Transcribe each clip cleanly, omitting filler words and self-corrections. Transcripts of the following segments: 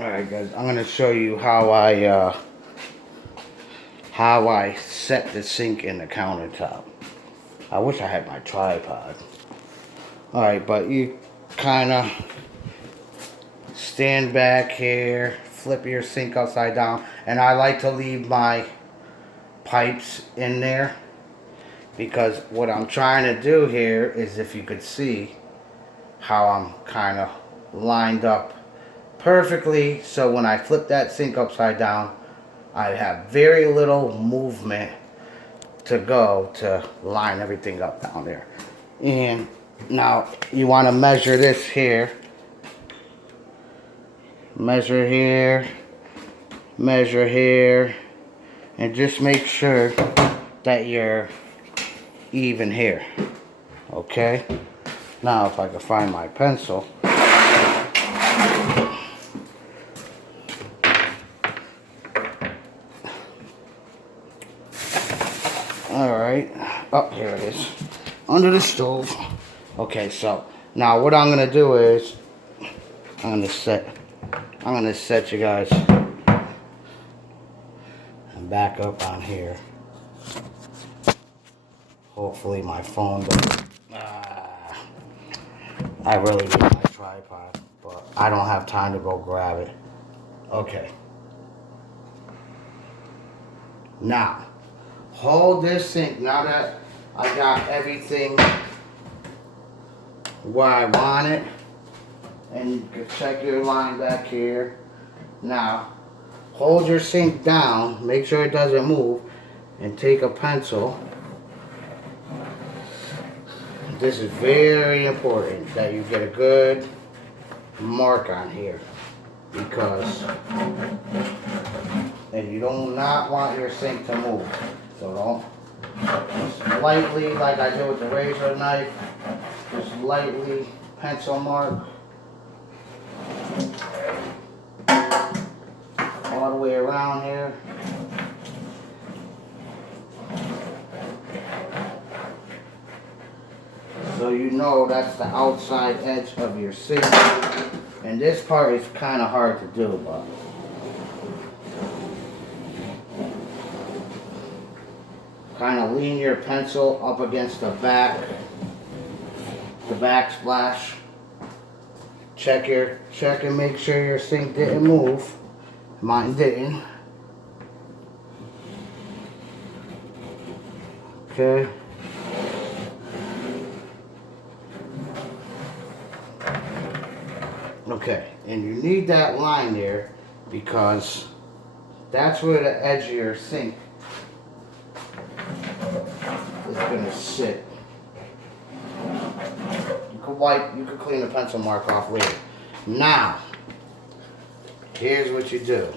Alright guys, I'm gonna show you how I set the sink in the countertop. I wish I had my tripod. Alright, but you kinda stand back here, flip your sink upside down, and I like to leave my pipes in there because what I'm trying to do here is, if you could see how I'm kinda lined up perfectly, so when I flip that sink upside down, I have very little movement to go to line everything up down there. And now you want to measure this here, measure here, measure here, and just make sure that you're even here. Okay, now if I can find my pencil. Alright, oh, here it is, under the stove. Okay, so now what I'm gonna do is I'm gonna set you guys back up on here. Hopefully my phone doesn't. I really need my tripod, but I don't have time to go grab it. Okay. Now, hold this sink. Now that I got everything where I want it, and you can check your line back here. Now, hold your sink down, make sure it doesn't move, and take a pencil. This is very important that you get a good mark on here, because and you do not want your sink to move. So don't, just lightly, like I did with the razor knife, just lightly pencil mark all the way around here. So you know that's the outside edge of your sink. And this part is kind of hard to do, but kind of lean your pencil up against the backsplash. Check and make sure your sink didn't move. Mine didn't. Okay. Okay, and you need that line there because that's where the edge of your sink is gonna sit. You could clean the pencil mark off later. Now, here's what you do.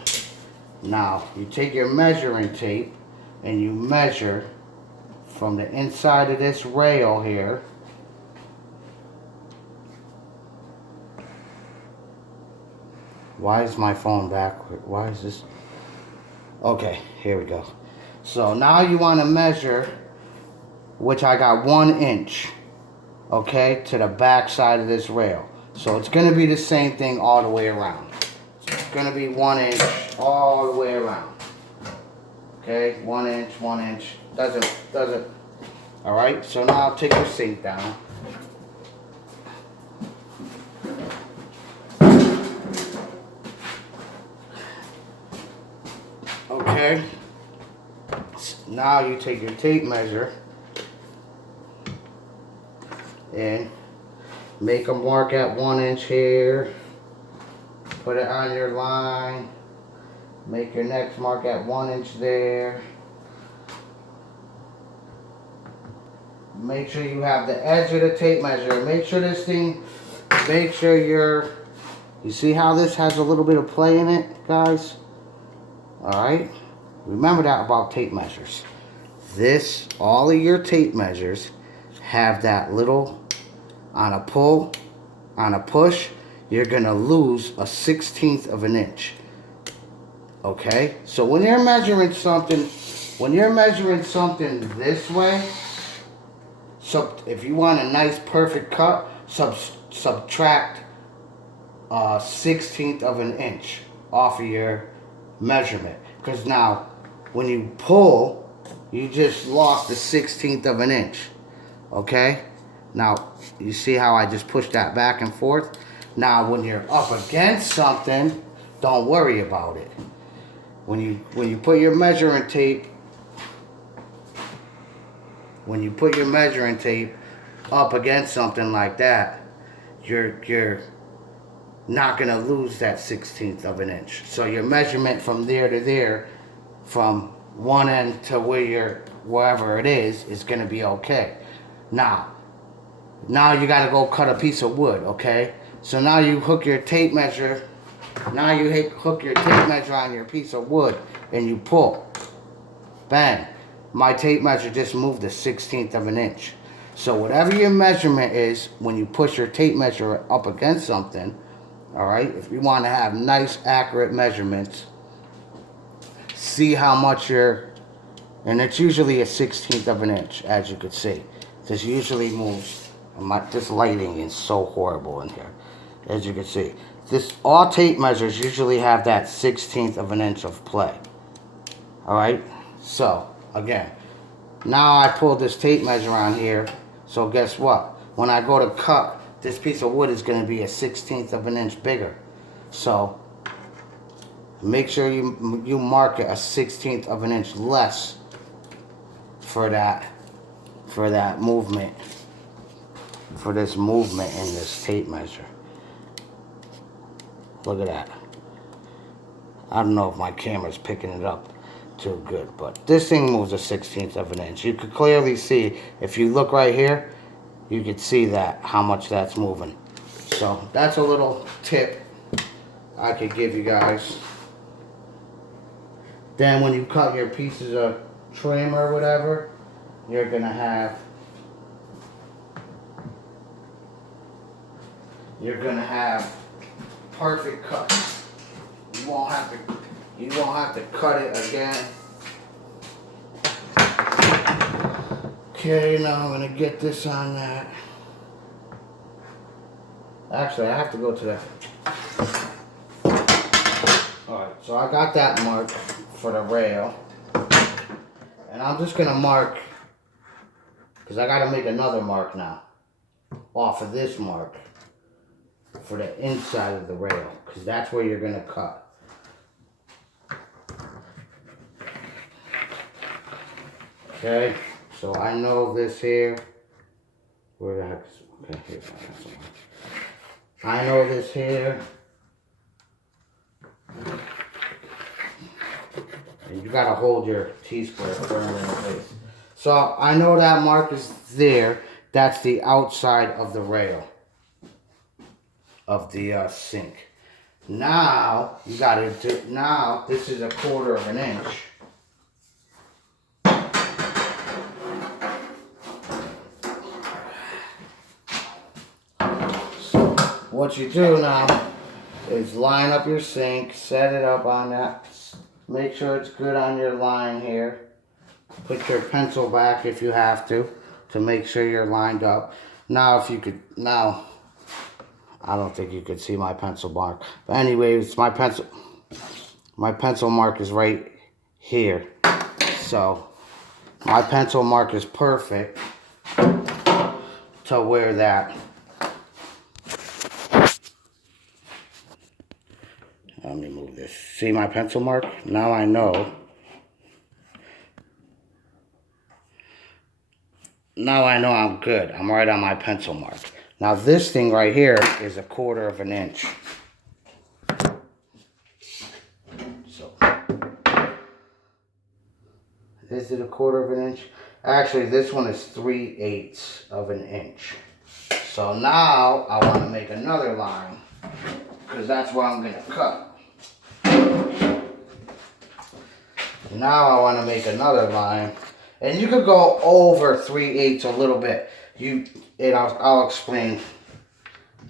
Now, you take your measuring tape and you measure from the inside of this rail here . Why is my phone backward? Why is this? Okay, here we go. So now you want to measure, which I got 1 inch, okay, to the back side of this rail. So it's going to be the same thing all the way around. So it's going to be 1 inch all the way around. Okay, 1 inch, 1 inch. Doesn't. All right, so now I'll take your sink down. Okay, now you take your tape measure and make a mark at 1 inch here. Put it on your line. Make your next mark at 1 inch there. Make sure you have the edge of the tape measure. Make sure you see how this has a little bit of play in it, guys? Alright, remember that about tape measures. All of your tape measures have that little, on a pull, on a push, you're going to lose a 1/16 of an inch. Okay, so when you're measuring something this way, so if you want a nice perfect cut, subtract a 1/16 of an inch. off of your measurement. Because now, when you pull, you just lost the 1/16 of an inch. Okay? Now, you see how I just pushed that back and forth? Now, when you're up against something, don't worry about it. When you put your measuring tape, up against something like that, you're not gonna lose that 1/16 of an inch. So your measurement from there to there, from one end to wherever it is gonna be okay. Now you gotta go cut a piece of wood, okay? So now you hook your tape measure. Now you hook your tape measure on your piece of wood and you pull. Bang. My tape measure just moved a 1/16 of an inch. So whatever your measurement is, when you push your tape measure up against something, all right, if you want to have nice, accurate measurements, see how much and it's usually a 1/16 of an inch, as you can see. This usually moves. This lighting is so horrible in here, as you can see. All tape measures usually have that 1/16 of an inch of play. All right. So again, now I pulled this tape measure on here. So guess what? When I go to cut, this piece of wood is going to be a 1/16 of an inch bigger. So make sure you mark it a 1/16 of an inch less for that movement. For this movement in this tape measure. Look at that. I don't know if my camera's picking it up too good, but this thing moves a 1/16 of an inch. You could clearly see, if you look right here, you could see that, how much that's moving. So that's a little tip I could give you guys. Then when you cut your pieces of trim or whatever, you're gonna have perfect cuts. You won't have to cut it again. Okay, now I'm gonna get this on that. Actually, I have to go to that. Alright, so I got that mark for the rail. And I'm just gonna mark, because I gotta make another mark now off of this mark for the inside of the rail, because that's where you're going to cut. Okay, so I know this here. Where the heck is, okay, here's my pencil. I know this here. And you got to hold your T-square firmly in place. So I know that mark is there. That's the outside of the rail of the sink. Now you got to do. Now this is a 1/4 of an inch. So what you do now is line up your sink, set it up on that. Make sure it's good on your line here. Put your pencil back if you have to make sure you're lined up. Now if you could, now I don't think you could see my pencil mark. But anyways, my pencil mark is right here. So my pencil mark is perfect to where that. Let me move this. See my pencil mark? Now I know. Now I know I'm good. I'm right on my pencil mark. Now this thing right here is a 1/4 of an inch. So, is it a 1/4 of an inch? Actually, this one is 3/8 of an inch. So now I want to make another line, because that's where I'm going to cut. Now I want to make another line. And you could go over 3/8 a little bit. I'll explain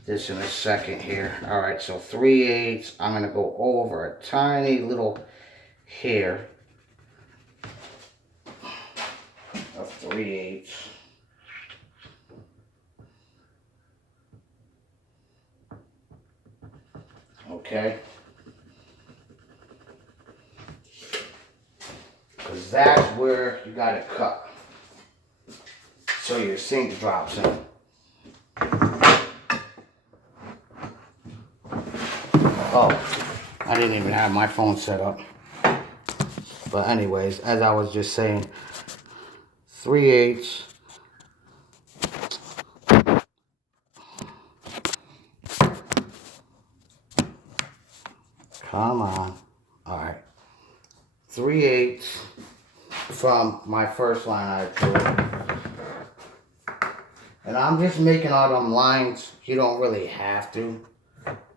this in a second here. All right, so 3/8. I'm going to go over a tiny little hair of 3/8. Okay. that's where you gotta cut. So your sink drops in. Oh, I didn't even have my phone set up. But anyways, as I was just saying, 3/8. Come on. Alright. 3/8 from my first line I drew. And I'm just making all them lines. You don't really have to.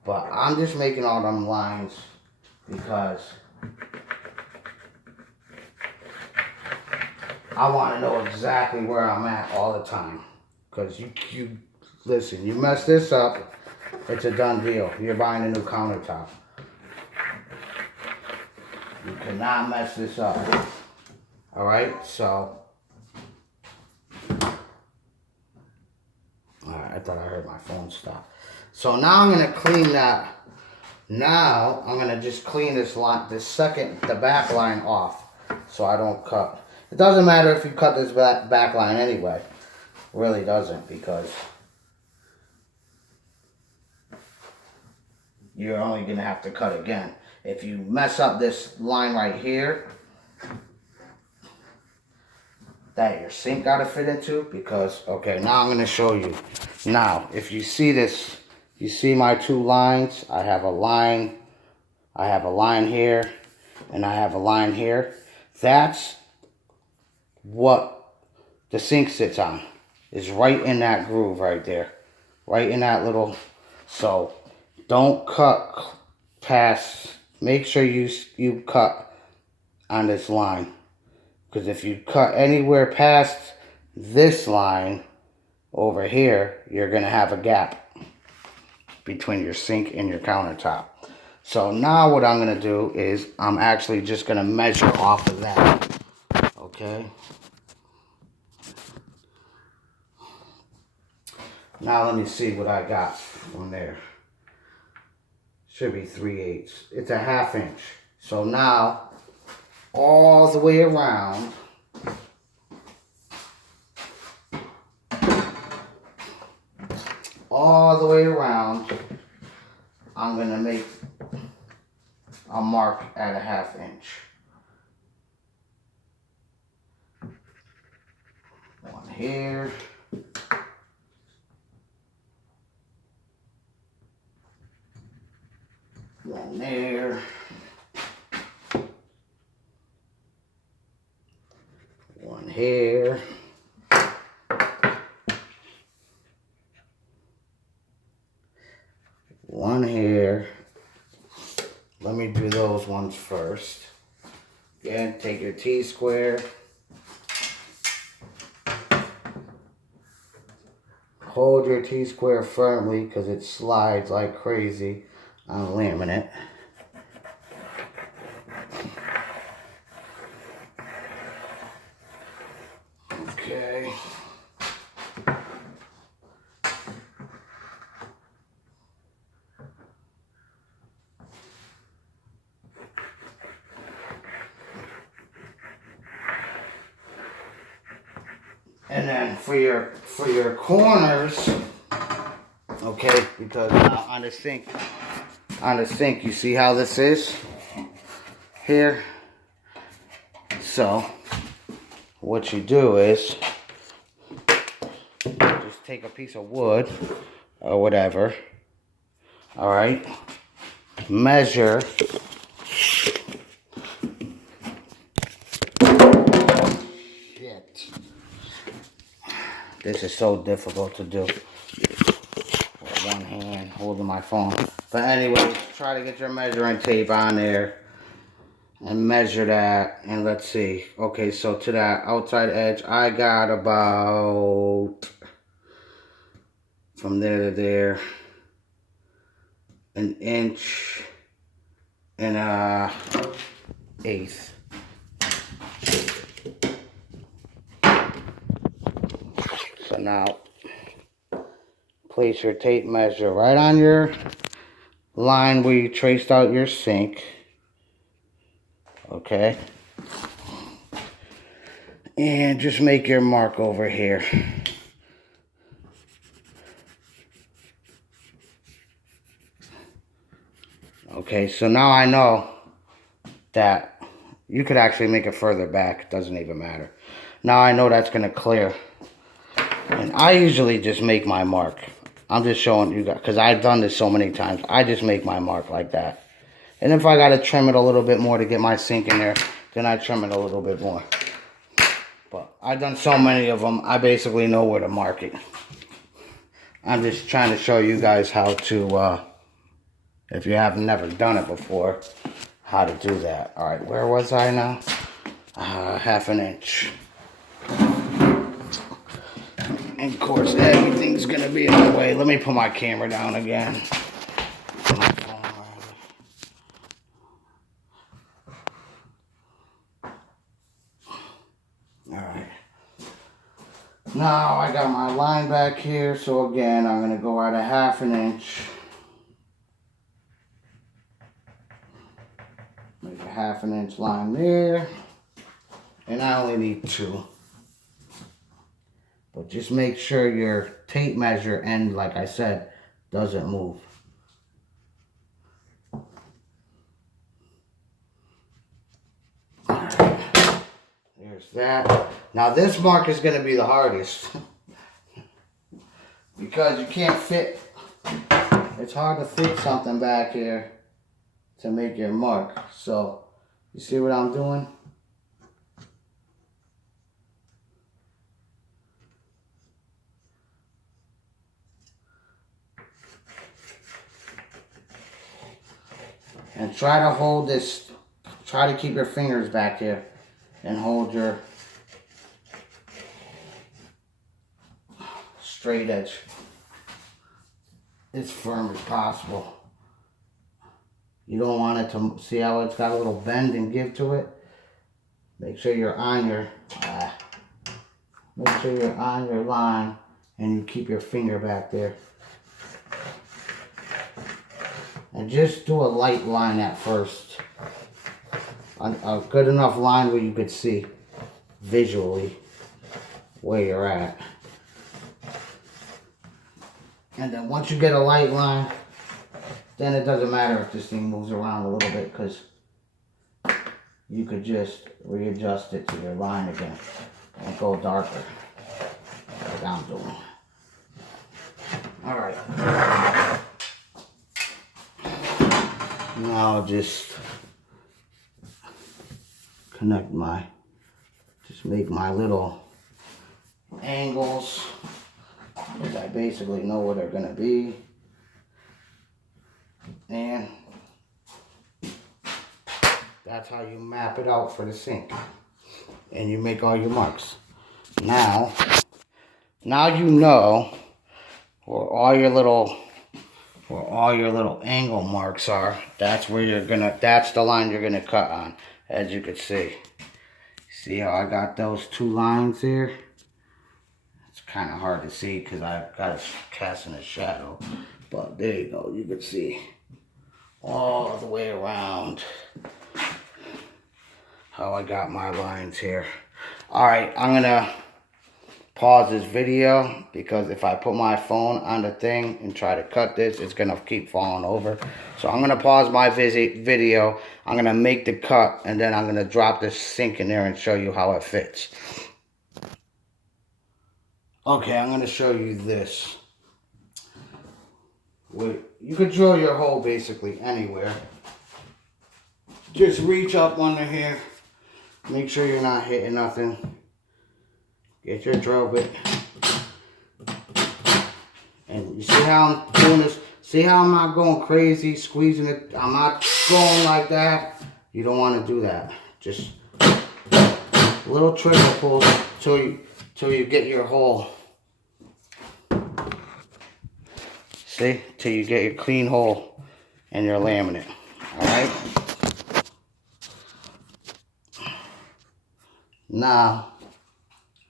But I'm just making all them lines because I want to know exactly where I'm at all the time. Because you listen, you mess this up, it's a done deal. You're buying a new countertop. You cannot mess this up. Alright, so. Alright, I thought I heard my phone stop. So now I'm going to clean that. Now I'm going to just clean this line, the back line off. So I don't cut. It doesn't matter if you cut this back line anyway. It really doesn't, because you're only going to have to cut again. If you mess up this line right here, that your sink got to fit into, because, okay, now I'm going to show you. Now, if you see this, you see my two lines? I have a line here, and I have a line here. That's what the sink sits on. Is right in that groove right there. Right in that little, so don't cut past. Make sure you cut on this line, because if you cut anywhere past this line over here, you're gonna have a gap between your sink and your countertop. So now what I'm gonna do is I'm actually just gonna measure off of that. Okay. Now let me see what I got from there. Should be 3/8. It's a 1/2 inch. So now, all the way around, I'm going to make a mark at a 1/2 inch. One here. One there. One here. One here. Let me do those ones first. Again, take your T-square. Hold your T-square firmly because it slides like crazy on laminate. Okay. And then for your corners, okay, because on the sink, you see how this is here? So what you do is just take a piece of wood or whatever, all right, measure This is so difficult to do with one hand holding my phone. But anyway, try to get your measuring tape on there and measure that. And let's see. Okay, so to that outside edge, I got about, from there to there, 1 inch and 1/8. So now, place your tape measure right on your line where you traced out your sink. Okay. And just make your mark over here. Okay, so now I know that you could actually make it further back. It doesn't even matter. Now I know that's going to clear. And I usually just make my mark. I'm just showing you guys, because I've done this so many times. I just make my mark like that. And if I got to trim it a little bit more to get my sink in there, then I trim it a little bit more. But I've done so many of them, I basically know where to mark it. I'm just trying to show you guys how to, if you have never done it before, how to do that. Alright, where was I now? 1/2 inch. And of course, everything's going to be in the way. Let me put my camera down again. Alright. Now I got my line back here. So again, I'm going to go at 1/2 inch. Make a 1/2 inch line there. And I only need 2. But just make sure your tape measure end, like I said, doesn't move. Alright. There's that. Now this mark is going to be the hardest. Because you can't fit. It's hard to fit something back here to make your mark. So, you see what I'm doing? And try to hold this, try to keep your fingers back here and hold your straight edge as firm as possible. You don't want it to, see how it's got a little bend and give to it? Make sure you're on your, make sure you're on your line and you keep your finger back there. And just do a light line at first. A good enough line where you could see visually where you're at. And then once you get a light line, then it doesn't matter if this thing moves around a little bit, because you could just readjust it to your line again and go darker, like I'm doing. Alright. Now I'll just connect just make my little angles, because I basically know where they're going to be. And that's how you map it out for the sink. And you make all your marks. Now you know where all your little angle marks are. That's where that's the line you're gonna cut on, as you can see. See how I got those 2 lines here? It's kind of hard to see because I've got it casting a shadow. But there you go, you can see all the way around how I got my lines here. Alright, I'm gonna pause this video, because if I put my phone on the thing and try to cut this, it's gonna keep falling over. So I'm gonna pause my video, I'm gonna make the cut, and then I'm gonna drop this sink in there and show you how it fits. Okay, I'm gonna show you this. You could drill your hole basically anywhere. Just reach up under here, make sure you're not hitting nothing. Get your drill bit. And you see how I'm doing this? See how I'm not going crazy, squeezing it? I'm not going like that. You don't want to do that. Just a little trigger pull till you get your hole. See? Till you get your clean hole and your laminate. Alright? Now,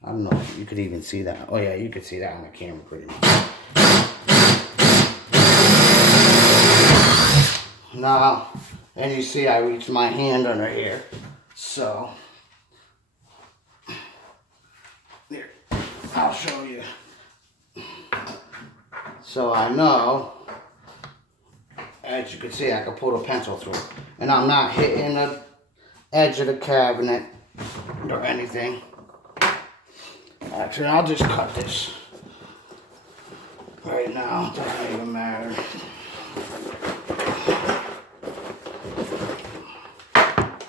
I don't know if you could even see that. Oh yeah, you could see that on the camera pretty much. Now, and you see I reached my hand under here. So, I'll show you. So I know, as you can see, I can put a pencil through. And I'm not hitting the edge of the cabinet or anything. Actually, I'll just cut this. Right now, it doesn't even matter.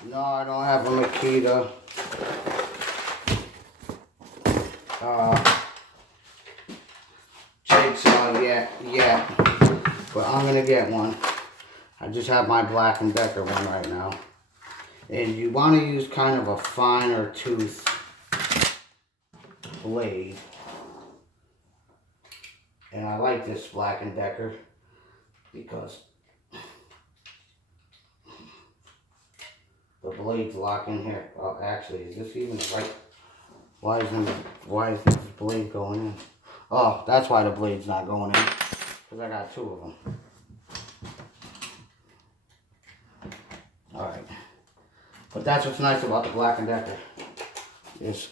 No, I don't have a Makita. Jigsaw yet. But I'm gonna get one. I just have my Black & Decker one right now. And you want to use kind of a finer tooth blade. And I like this Black & Decker because the blades lock in here. Oh, actually, is this even right? Why is this blade going in? Oh, that's why the blade's not going in. Because I got two of them. Alright. But that's what's nice about the Black & Decker. Is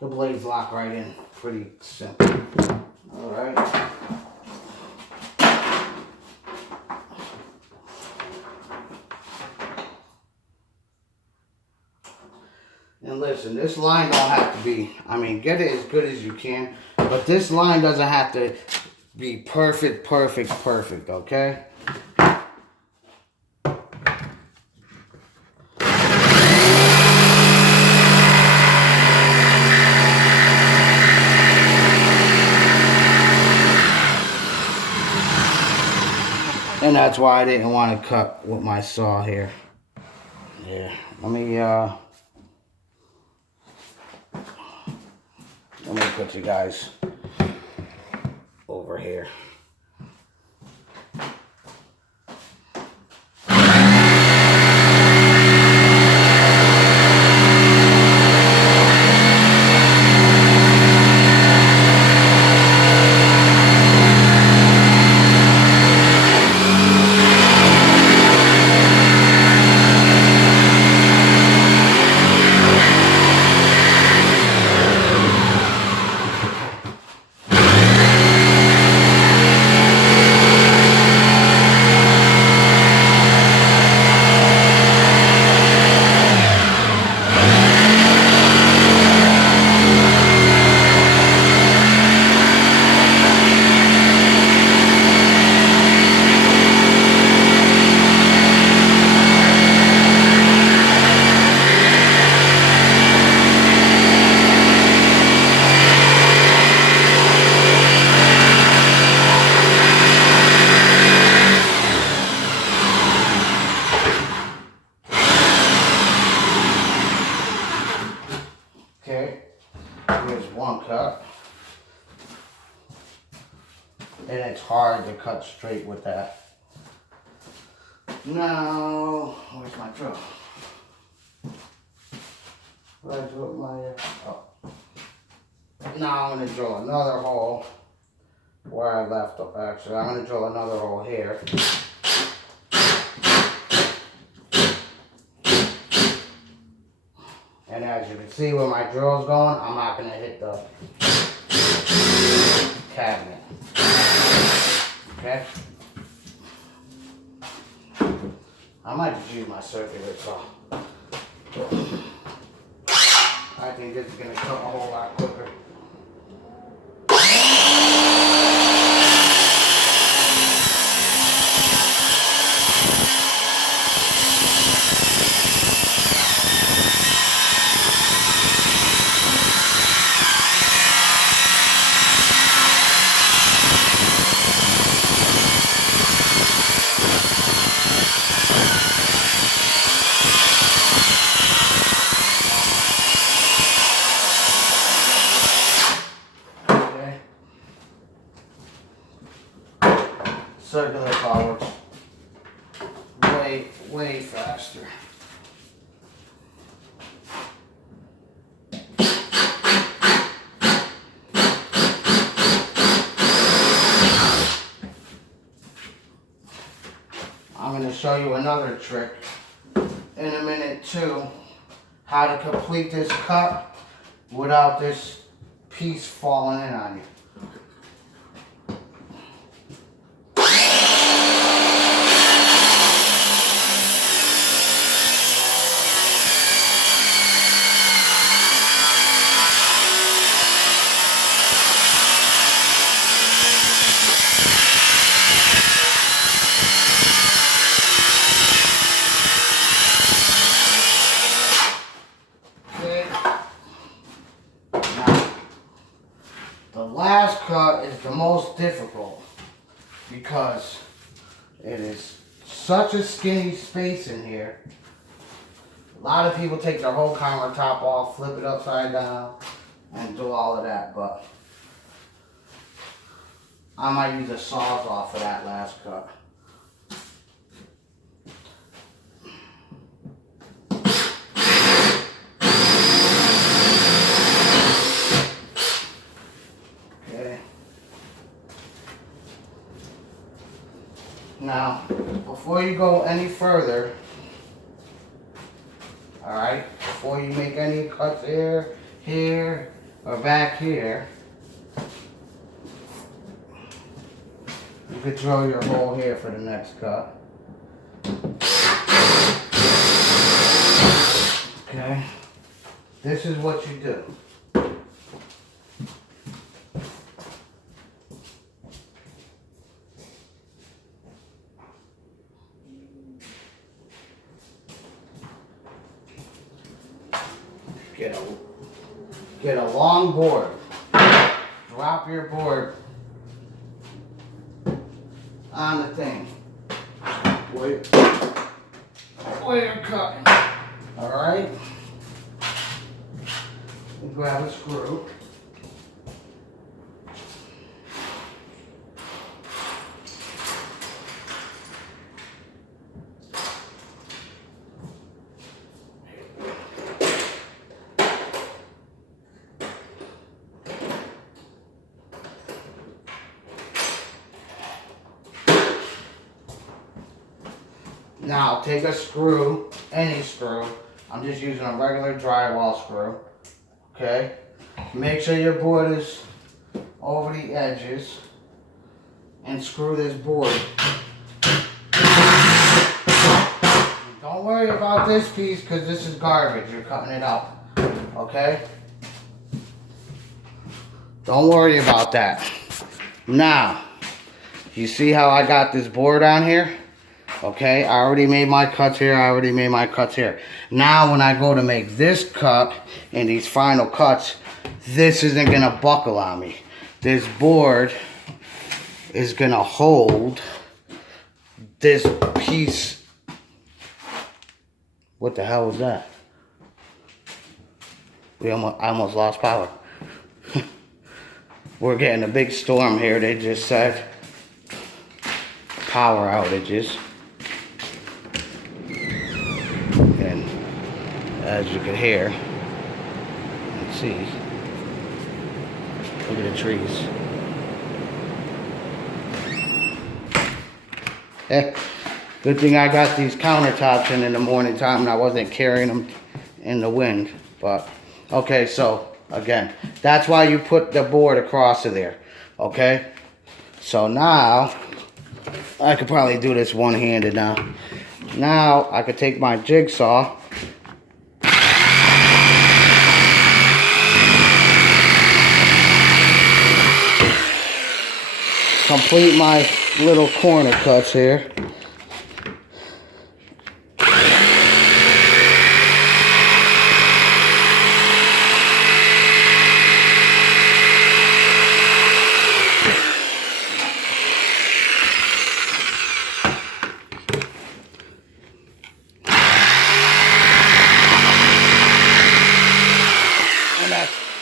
the blades lock right in. Pretty simple. Alright. And listen, this line don't have to be, I mean, get it as good as you can. But this line doesn't have to be perfect, okay? And that's why I didn't want to cut with my saw here. Yeah, let me put you guys over here. Okay, here's one cut. And it's hard to cut straight with that. Now, where's my drill? Where I drill my, oh. Now I'm going to drill another hole where I left up. Actually, I'm going to drill another hole here. And as you can see where my drill's going, I'm not going to hit the cabinet. Okay? I might just use my circular saw. I think this is going to cut a whole lot quicker. Circular saw works way faster. I'm going to show you another trick in a minute too, how to complete this cut without this piece falling in on you. The last cut is the most difficult because it is such a skinny space in here. A lot of people take their whole countertop off, flip it upside down, and do all of that, but I might use a Sawzall for that last cut. Now, before you go any further, alright, before you make any cuts here, here, or back here, you could drill your hole here for the next cut. Okay, this is what you do. Get a long board. Drop your board on the thing. Where you're cutting. Alright? Grab a screw. Now take a screw, any screw. I'm just using a regular drywall screw. Okay? Make sure your board is over the edges and screw this board. Don't worry about this piece because this is garbage. You're cutting it up. Okay? Don't worry about that. Now, you see how I got this board on here? Okay, I already made my cuts here, I already made my cuts here. Now when I go to make this cut and these final cuts, this isn't gonna buckle on me. This board is gonna hold this piece. What the hell was that? I almost lost power. We're getting a big storm here, they just said. Power outages. And as you can hear and see, look at the trees. Good thing I got these countertops in the morning time and I wasn't carrying them in the wind. But okay, so again, that's why you put the board across of there. Okay, so now I could probably do this one-handed now. Now I could take my jigsaw complete my little corner cuts here.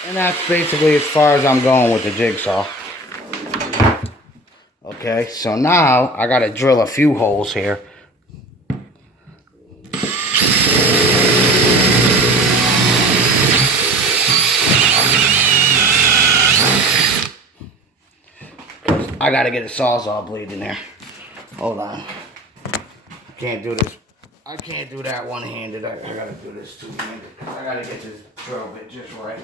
And that's basically as far as I'm going with the jigsaw. Okay, so now I gotta drill a few holes here. I gotta get a Sawzall blade in there. Hold on. I can't do this. I can't do that one-handed. I gotta do this two-handed. I gotta get this drill bit just right.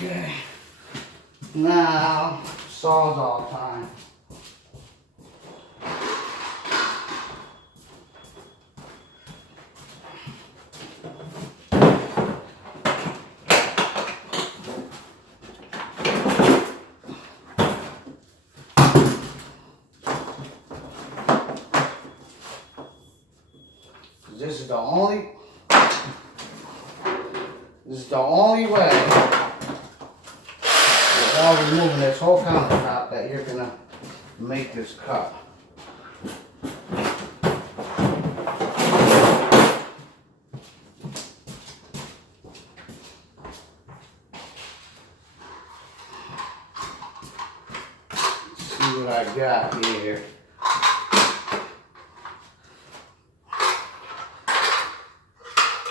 Okay. Now, sawzall time. This is the only way, without removing this whole countertop, that you're gonna make this cut. Let's see what I got here.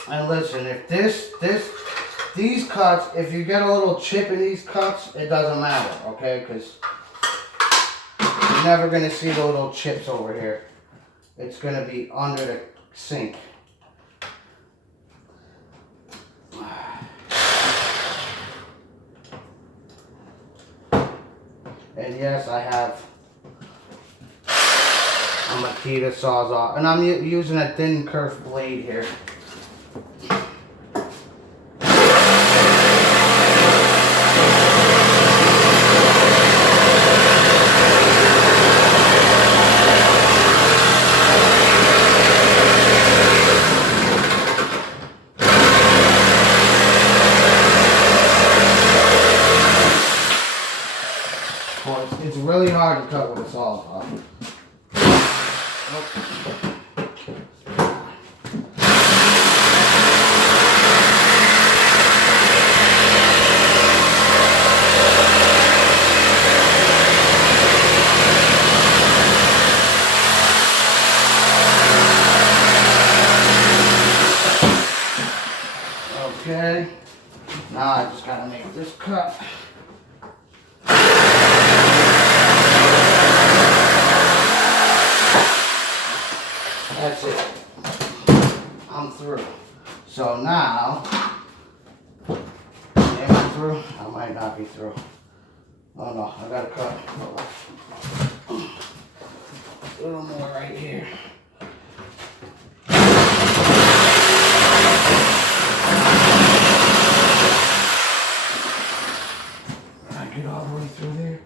And listen, if these cuts, if you get a little chip in these cuts, it doesn't matter, okay? Because you're never going to see the little chips over here. It's going to be under the sink. And yes, I have a Makita sawzall. And I'm using a thin kerf blade here. It's really hard to cut with a sawzall. Okay, now I just gotta make this cut. That's it. I'm through. So now, am I through? I might not be through. Oh no, I gotta cut a little more right here. Get all the way through there.